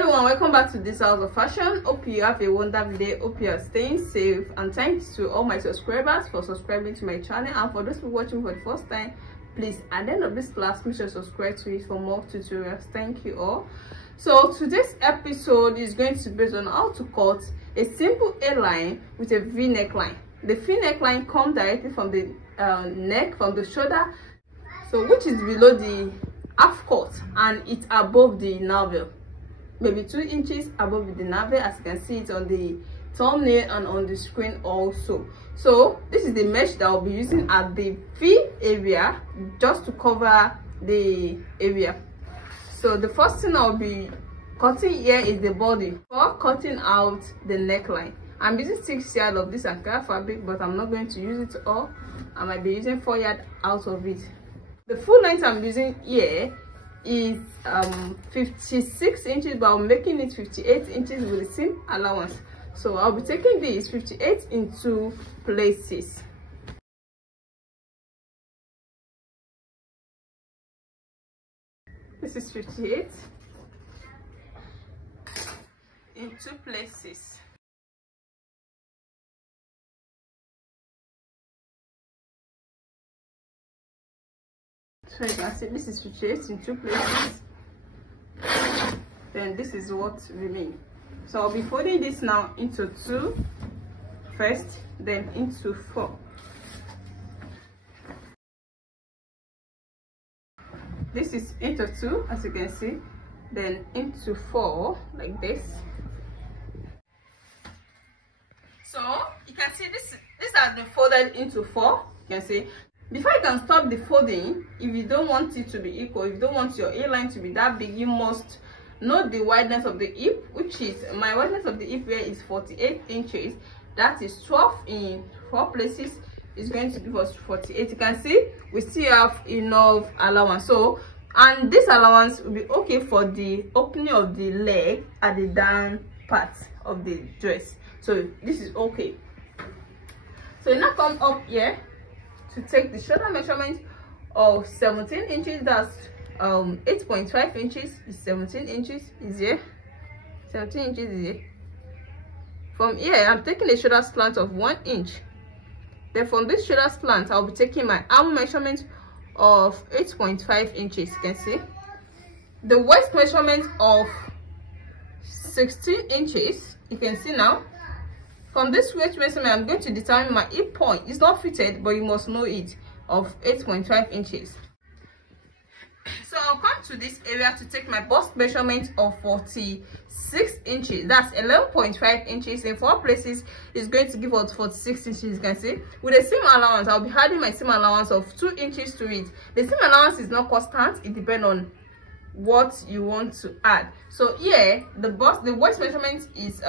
everyone, welcome back to this house of fashion. Hope you have a wonderful day. Hope you are staying safe, and thanks to all my subscribers for subscribing to my channel. And for those people watching for the first time, please, at the end of this class, make sure to subscribe to it for more tutorials. Thank you all. So today's episode is going to be based on how to cut a simple hairline with a V neckline. The V neckline comes directly from the neck, from the shoulder, so which is below the half cut, and it's above the navel, maybe 2 inches above the navel, as you can see it on the thumbnail and on the screen also. So this is the mesh that I'll be using at the V area, just to cover the area. So the first thing I'll be cutting here is the body. For cutting out the neckline, I'm using 6 yards of this ankara fabric, but I'm not going to use it all. I might be using 4 yards out of it. The full length I'm using here is 56 inches, but I'm making it 58 inches with the seam allowance. So I'll be taking this 58 in 2 places. This is 58 in 2 places. So you can see this is 58 in 2 places. Then this is what remains. So I'll be folding this now into 2 first, then into 4. This is into 2, as you can see, then into 4 like this. So you can see this has been folded into 4. You can see. Before you can stop the folding, if you don't want it to be equal, if you don't want your hairline to be that big, you must know the wideness of the hip, which is, my wideness of the hip here is 48 inches. That is 12 in 4 places. It's going to give us 48. You can see we still have enough allowance. So, and this allowance will be okay for the opening of the leg at the down part of the dress. So this is okay. So now come up here to take the shoulder measurement of 17 inches. That's 8.5 inches is 17 inches is here. 17 inches is here. From here I'm taking a shoulder slant of 1 inch. Then from this shoulder slant I'll be taking my arm measurement of 8.5 inches. You can see the waist measurement of 16 inches. You can see now. From this waist measurement, I'm going to determine my hip point. It's not fitted, but you must know it, of 8.5 inches. So I'll come to this area to take my bust measurement of 46 inches. That's 11.5 inches in 4 places. Is going to give us 46 inches. You can see. With the seam allowance, I'll be adding my seam allowance of 2 inches to it. The seam allowance is not constant. It depends on what you want to add. So here, the waist measurement is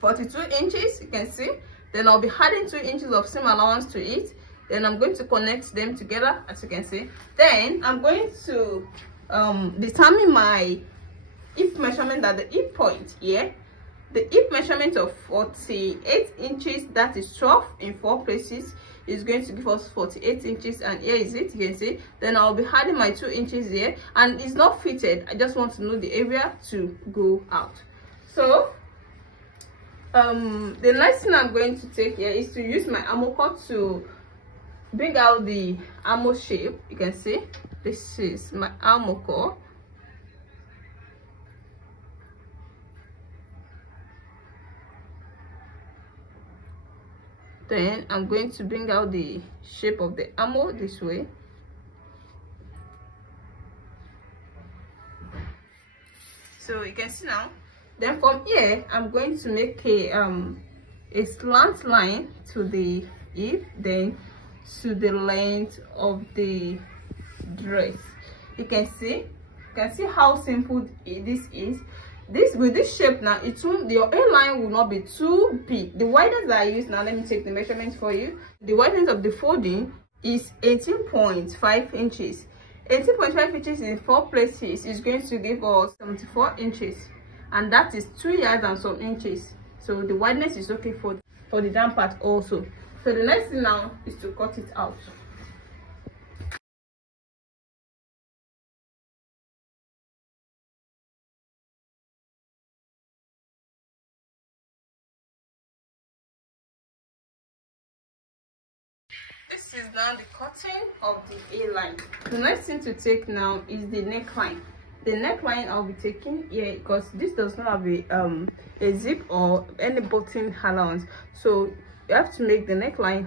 42 inches. You can see. Then I'll be adding 2 inches of seam allowance to it. Then I'm going to connect them together, as you can see. Then I'm going to determine my hip measurement at the hip point here. The hip measurement of 48 inches, that is 12 in 4 places, is going to give us 48 inches, and here is it. You can see. Then I'll be adding my 2 inches here, and it's not fitted. I just want to know the area to go out. So the next thing I'm going to take here is to use my armor cut to bring out the armor shape. You can see this is my armor cut. Then I'm going to bring out the shape of the armor this way. So you can see now. Then from here I'm going to make a slant line to the hip, then to the length of the dress. You can see how simple this is. With this shape now, your hairline will not be too big. The wideness that I use now, let me take the measurements for you. The wideness of the folding is 18.5 inches. 18.5 inches in 4 places is going to give us 74 inches. And that is 2 yards and some inches. So the wideness is okay for the down part also. So the next thing now is to cut it out. This is now the cutting of the A-line. The next thing to take now is the neckline. The neckline I'll be taking here because this does not have a zip or any button allowance, so you have to make the neckline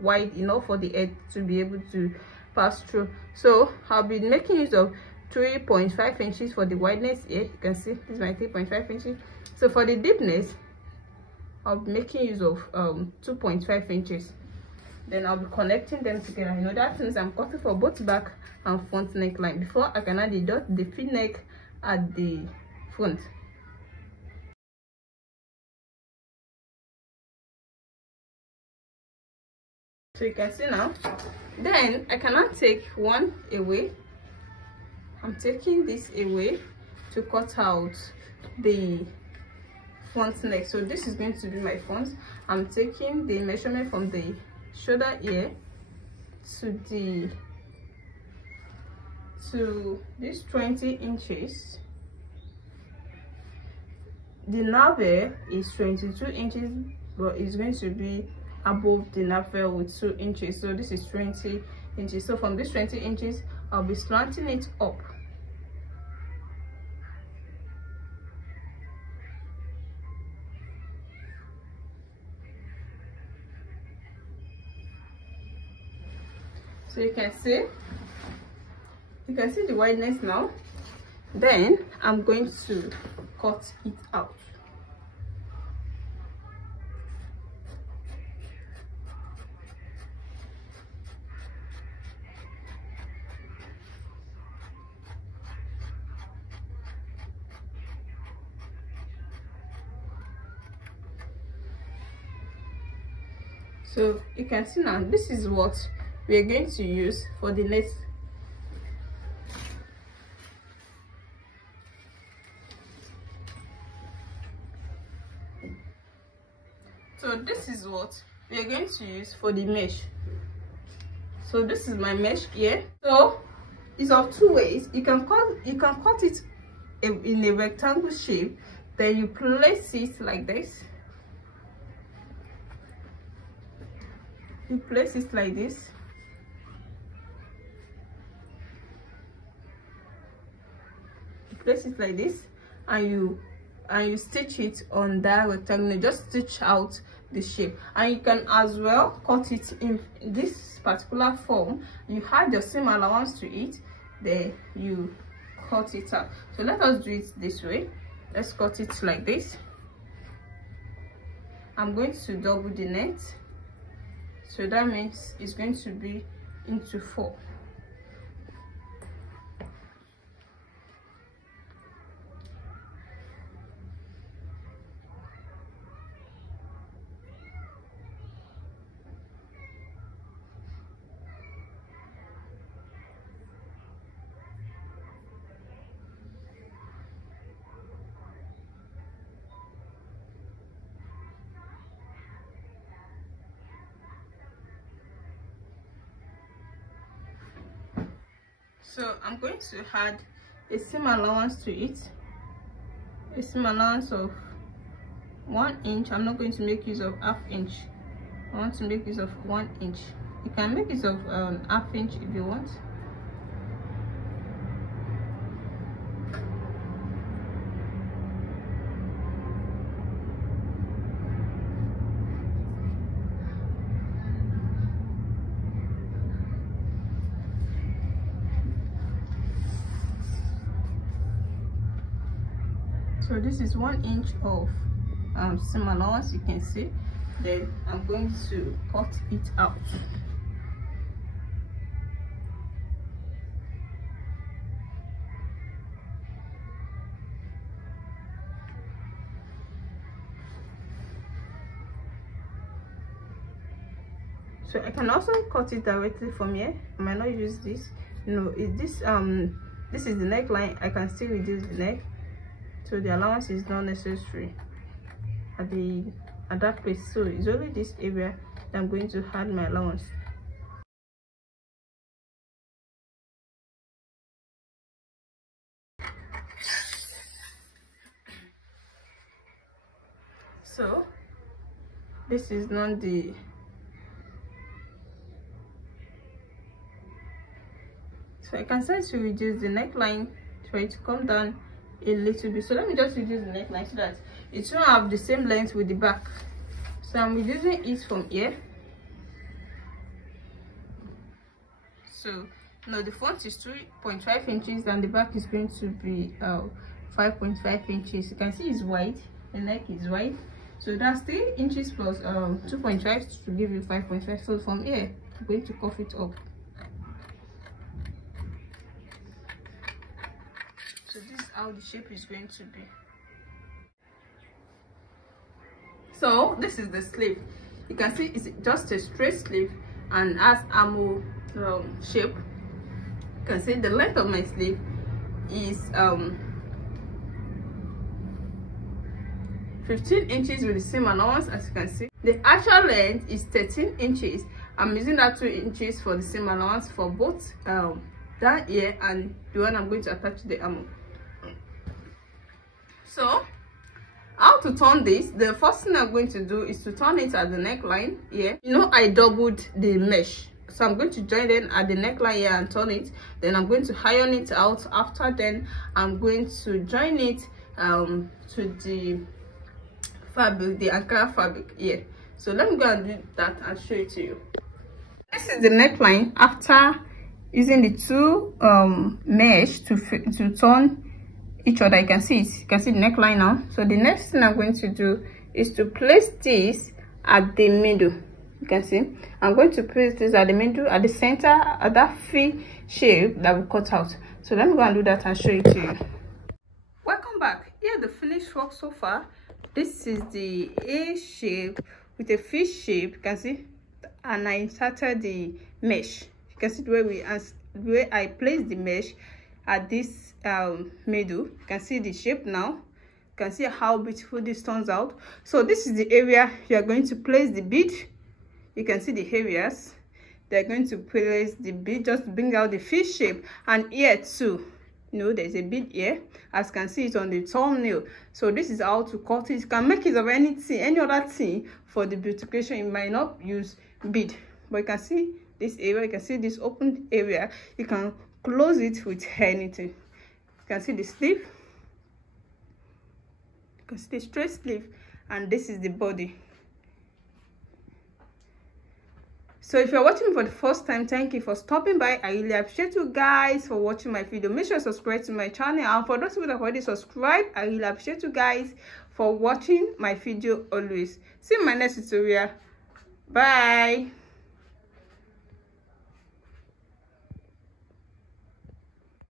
wide enough for the head to be able to pass through. So I'll be making use of 3.5 inches for the wideness here. You can see this is my 3.5 inches. So for the deepness, I'll be making use of 2.5 inches. Then I'll be connecting them together. You know, that means I'm cutting for both back and front neckline before I can add the V neck at the front. So you can see now. Then I cannot take one away. I'm taking this away to cut out the front neck. So this is going to be my front. I'm taking the measurement from the shoulder here to this 20 inches. The navel is 22 inches, but it's going to be above the navel with 2 inches. So this is 20 inches. So from this 20 inches, I'll be slanting it up. So you can see the wideness now. Then I'm going to cut it out. So you can see now, this is what we are going to use for the next. So this is what we are going to use for the mesh. So this is my mesh here. So it's of two ways. You can cut it in a rectangle shape. Then you place it like this. You place it like this. You place it like this, and you stitch it on that rectangle. Just stitch out the shape, and you can as well cut it in this particular form. You add your seam allowance to it, then you cut it out. So let us do it this way. Let's cut it like this. I'm going to double the net. So that means it's going to be into 4. So I'm going to add a seam allowance to it, a seam allowance of 1 inch. I'm not going to make use of ½ inch. I want to make use of 1 inch. You can make use of ½ inch if you want. So this is 1 inch of seam allowance, you can see. Then I'm going to cut it out. So I can also cut it directly from here. I might not use this. No, this is the neckline. I can still reduce the neck. So the allowance is not necessary at that place. So it's only this area that I'm going to add my allowance. So this is not the so I can start to reduce the neckline for it to come down a little bit. So let me just reduce the neckline so that it won't have the same length with the back. So I'm reducing it from here. So now the front is 3.5 inches and the back is going to be 5.5 inches. You can see it's wide, the neck is wide, so that's 3 inches plus 2.5 to give you 5.5. So from here I'm going to cuff it up. So this is how the shape is going to be. So this is the sleeve. You can see it's just a straight sleeve and has armhole shape. You can see the length of my sleeve is 15 inches with the same allowance. As you can see, the actual length is 13 inches. I'm using that 2 inches for the same allowance for both down here and the one I'm going to attach to the armhole. So how to turn this? The first thing I'm going to do is to turn it at the neckline here. You know, I doubled the mesh, so I'm going to join it at the neckline here and turn it. Then I'm going to iron it out. After then I'm going to join it to the fabric, the ankara fabric here. So let me go and do that and show it to you. This is the neckline after using the two mesh to turn each other. You can see it, you can see the neckline now. So the next thing I'm going to do is to place this at the middle. You can see I'm going to place this at the middle, at the center, at that V shape that we cut out. So let me go and do that and show it to you. Welcome back. Here the finished work so far. This is the A shape with a fish shape. You can see, and I inserted the mesh. You can see the way I placed the mesh at this middle. You can see the shape now. You can see how beautiful this turns out. So this is the area you are going to place the bead. You can see the areas they're going to place the bead, just bring out the fish shape. And here too, you know, there's a bead here, as you can see it on the thumbnail. So this is how to cut it. You can make it of anything, any other thing for the beautification. You might not use bead, but you can see this area, you can see this open area, you can close it with anything. You can see the sleeve, you can see the straight sleeve, and this is the body. So if you're watching me for the first time, thank you for stopping by. I really appreciate you guys for watching my video. Make sure you subscribe to my channel, and for those people that have already subscribed, I really appreciate you guys for watching my video always. See you in my next tutorial. Bye.